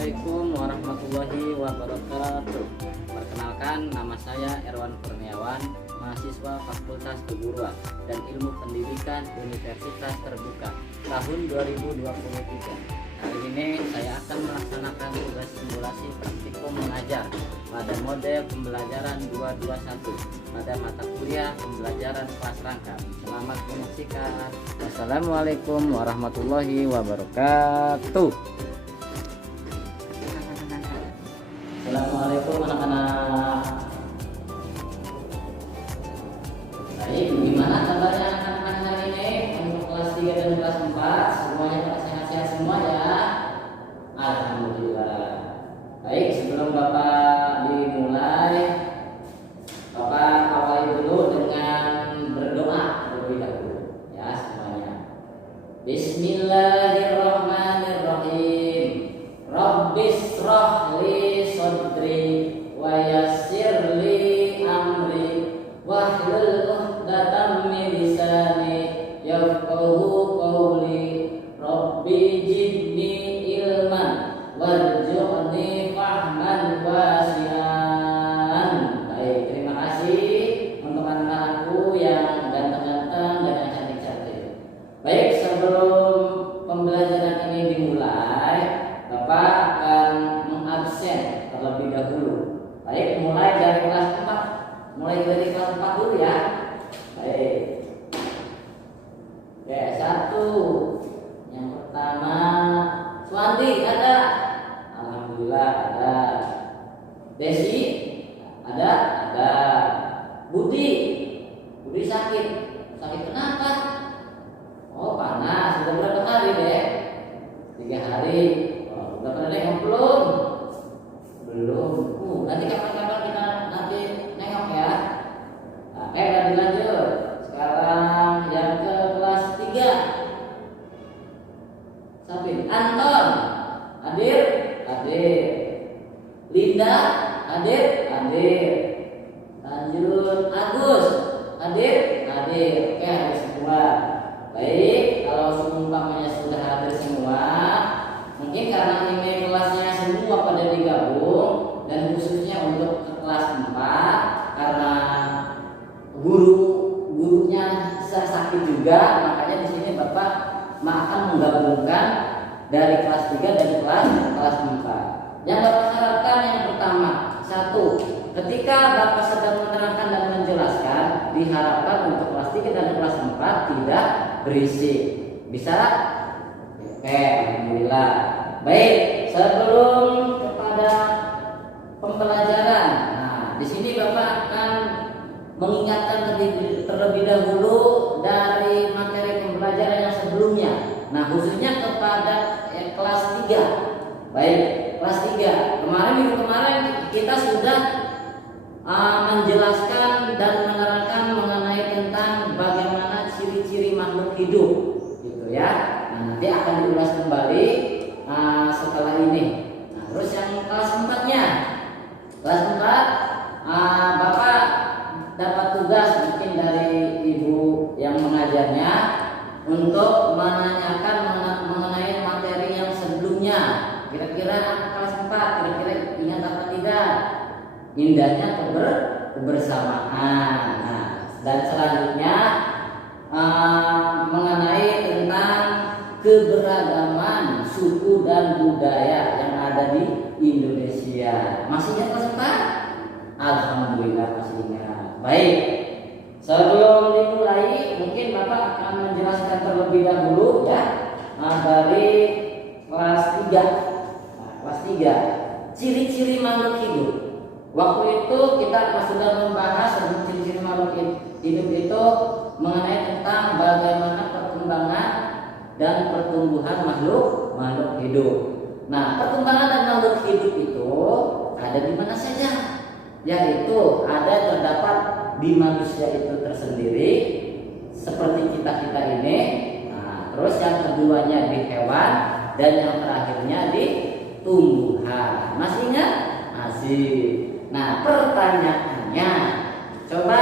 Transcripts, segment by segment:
Assalamualaikum warahmatullahi wabarakatuh. Perkenalkan, nama saya Erwan Kurniawan, mahasiswa Fakultas Keguruan dan Ilmu Pendidikan Universitas Terbuka tahun 2023. Hari ini saya akan melaksanakan tugas simulasi praktikum mengajar pada model pembelajaran 221 pada mata kuliah pembelajaran kelas rangkap. Selamat menyaksikan. Wassalamualaikum warahmatullahi wabarakatuh. Assalamualaikum anak-anak. Baik, gimana kabarnya anak-anak hari ini untuk kelas 3 dan kelas 4? Semuanya pada sehat-sehat semua ya? Alhamdulillah. Baik, sebelum Bapak dimulai, Bapak awali dulu dengan berdoa terlebih dahulu ya semuanya. Bismillahirrahmanirrahim. Rabbis shrahli sadri wa yassirli amri wahlul 'uqdatam min lisani yafqahu qawli. Rabbi zidni ilman warzuqni fahman wasi'an. Baik, terima kasih untuk anak-anakku yang ganteng-ganteng dan yang cantik-cantik. Baik, sebelum pembelajaran ini dimulai, Bapak akan mengabsen terlebih dahulu. Baik, mulai dari kelas 4. Mulai dari kelas 4 dulu ya. Baik. Oke, 1. Yang pertama, Suwanti ada? Alhamdulillah ada. Desi ada? Ada. Budi sakit. Sakit kenapa? Oh, panas. Sudah berapa hari deh? 3 hari. Udah pernah nengok belum? Belum. Nanti kapan-kapan kita nanti nengok ya. Oke, lanjut lanjut. Sekarang yang ke kelas 3. Sampai Anton, hadir? Hadir. Linda, hadir? Hadir. Lanjut Agus, hadir? Hadir. Oke, hadir semua. Baik, kalau seumpamanya sudah hadir semua, mungkin karena ini kelasnya semua pada digabung dan khususnya untuk ke kelas 4 karena gurunya sakit juga, makanya di sini Bapak akan menggabungkan dari kelas 3 dan kelas 4. Yang Bapak harapkan yang pertama, 1, ketika Bapak sedang menerangkan dan menjelaskan, diharapkan untuk kelas 3 dan kelas 4 tidak berisik. Bisa? Oke, alhamdulillah. Baik, sebelum kepada pembelajaran. Nah, di sini Bapak akan mengingatkan terlebih dahulu dari materi pembelajaran yang sebelumnya. Nah, khususnya kepada kelas 3. Baik, kelas 3. Minggu kemarin kita sudah menjelaskan dan menerangkan mengenai tentang bagaimana ciri-ciri makhluk hidup, gitu ya. Nah, nanti akan diulas kembali setelah ini. Nah, terus yang kelas 4-nya. Kelas 4, Bapak dapat tugas mungkin dari ibu yang mengajarnya untuk menanyakan mengenai materi yang sebelumnya. Kira-kira kelas 4 kira-kira ingat apa tidak? Indahnya kebersamaan. Nah, dan selanjutnya mengenai tentang keberagaman suku dan budaya yang ada di Indonesia. Masih ingat kelas 4? Alhamdulillah masih ingat. Baik, sebelum dimulai mungkin Bapak akan menjelaskan terlebih dahulu ya dari kelas 3. Nah, kelas 3, ciri-ciri makhluk hidup. Waktu itu kita sudah membahas tentang ciri-ciri makhluk hidup itu mengenai tentang bagaimana perkembangan dan pertumbuhan makhluk hidup. Nah, perkembangan dan makhluk hidup itu ada di mana saja? Yaitu terdapat di manusia itu tersendiri seperti kita ini. Nah, terus yang keduanya di hewan dan yang terakhirnya di tumbuhan. Masih ingat? Masih. Nah, pertanyaannya, coba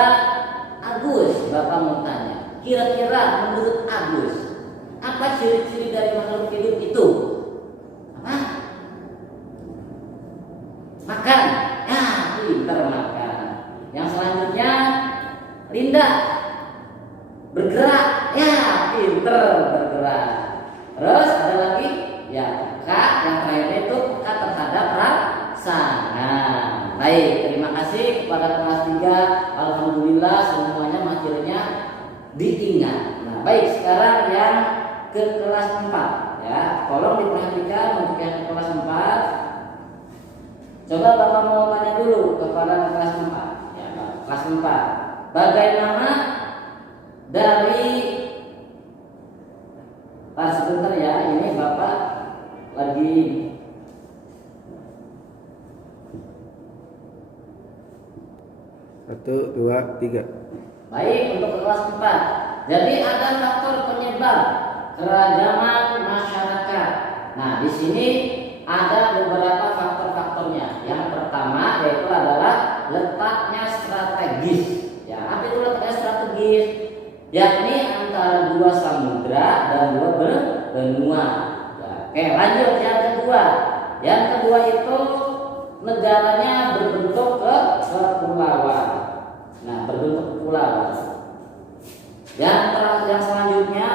Agus, Bapak mau tanya, kira-kira menurut Agus apa ciri-ciri dari makhluk hidup itu? Apa? makan, ya pinter makan. Yang selanjutnya Linda bergerak, ya pinter bergerak. Terus ada lagi ya peka, yang terakhir itu peka terhadap rangsangan. Baik, terima kasih kepada kelas 3. Alhamdulillah semuanya materinya diingat. Nah, baik, sekarang yang ke kelas 4 ya. Tolong diperhatikan untuk yang ke kelas 4. Coba Bapak mau tanya dulu kepada kelas 4 ya, Pak. Kelas 4. Bagaimana dari sebentar ya, ini Bapak lagi satu, dua, tiga. baik untuk kelas 4. Jadi ada faktor penyebab keragaman masyarakat. Nah, di sini ada beberapa faktor-faktornya. Yang pertama yaitu adalah letaknya strategis. Ya, apa itu letaknya strategis? Yakni antara 2 samudra dan 2 benua. Ya, oke, lanjut yang kedua. Yang kedua itu negaranya berbentuk kepulauan. Nah, berbentuk kepulauan. Yang selanjutnya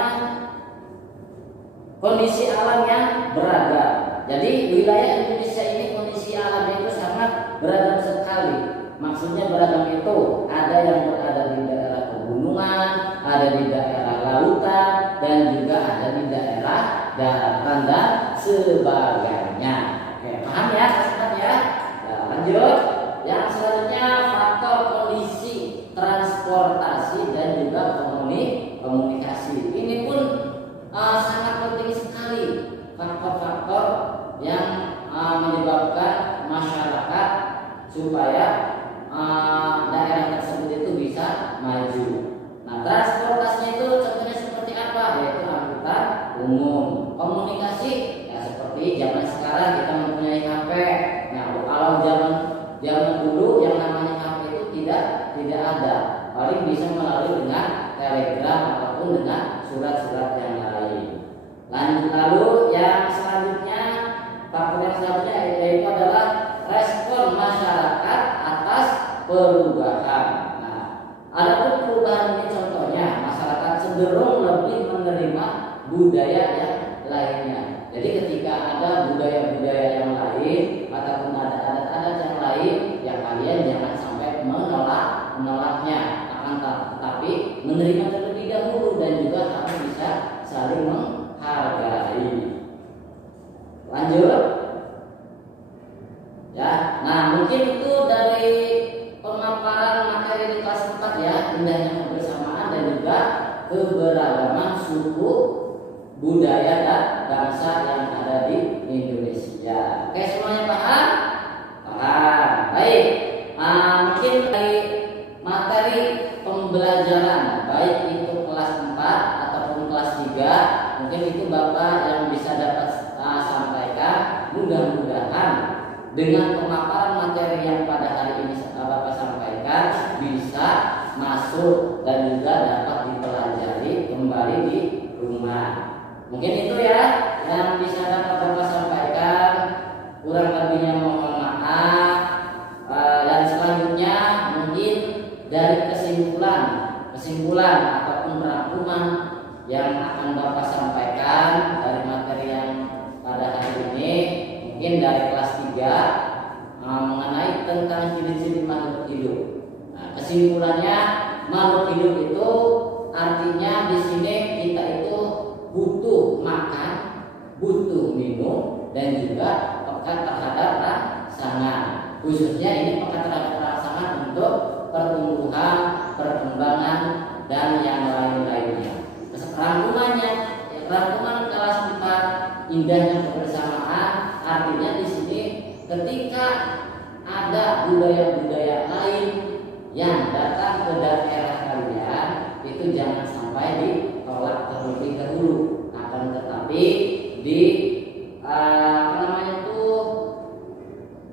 kondisi alam yang beragam. Jadi wilayah Indonesia ini kondisi alamnya itu sangat beragam sekali. Maksudnya beragam itu ada yang berada di daerah pegunungan, ada di daerah lautan, dan juga ada di daerah daratan dan sebagainya. Oke, paham ya, teman-teman ya? Nah, lanjut. Yang selanjutnya faktor kondisi transportasi dan juga komunikasi. Ini pun sangat penting sekali, faktor-faktor yang menyebabkan masyarakat supaya daerah tersebut itu bisa maju. Nah, transportasinya itu contohnya seperti apa? Yaitu angkutan umum. Komunikasi ya seperti zaman sekarang kita mempunyai HP. Nah, kalau zaman dulu yang namanya HP itu tidak ada. Paling bisa melalui dengan telegram ataupun dengan surat-surat yang lain. Lalu yang selanjutnya, faktor yang selanjutnya yaitu adalah respon masyarakat atas perubahan. Nah, adapun perubahan ini contohnya masyarakat cenderung lebih menerima budaya yang lainnya. Jadi ketika ada budaya-budaya yang lain ataupun ada adat-adat yang lain, ya kalian jangan sampai menolaknya, akan tetapi menerima terlebih dahulu dan juga kamu bisa saling menghargai. Lanjut. Ya, nah mungkin itu dari pemaparan materi di kelas 4 ya, indahnya kebersamaan dan juga keberagaman suku, budaya dan bangsa yang ada di Indonesia. Oke, semuanya paham? Paham. Baik. Mungkin dari materi pembelajaran baik itu kelas 4 ataupun kelas 3, mungkin itu Bapak yang bisa dapat sampaikan. Mudah-mudahan dengan pemaparan materi yang pada hari ini Bapak sampaikan bisa masuk dan juga dapat dipelajari kembali di rumah. Mungkin itu ya yang bisa dapat Bapak sampaikan. Kurang lebihnya mohon maaf. Dan selanjutnya mungkin dari kesimpulan ataupun rangkuman yang akan Bapak sampaikan dari materi yang pada hari ini, mungkin dari kelas 3 mengenai tentang ciri-ciri makhluk hidup. Nah, kesimpulannya makhluk hidup itu artinya di sini kita itu butuh makan, butuh minum, dan juga peka terhadap rangsangan. Khususnya ini peka terhadap rangsangan untuk pertumbuhan, perkembangan, dan yang lain-lainnya. Rangkuman kelas 4 indahnya kebersamaan artinya di sini ketika ada budaya-budaya lain yang datang ke daerah kalian itu jangan sampai ditolak terlebih dahulu, akan tetapi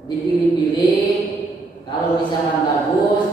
dipilih-pilih. Kalau misalkan bagus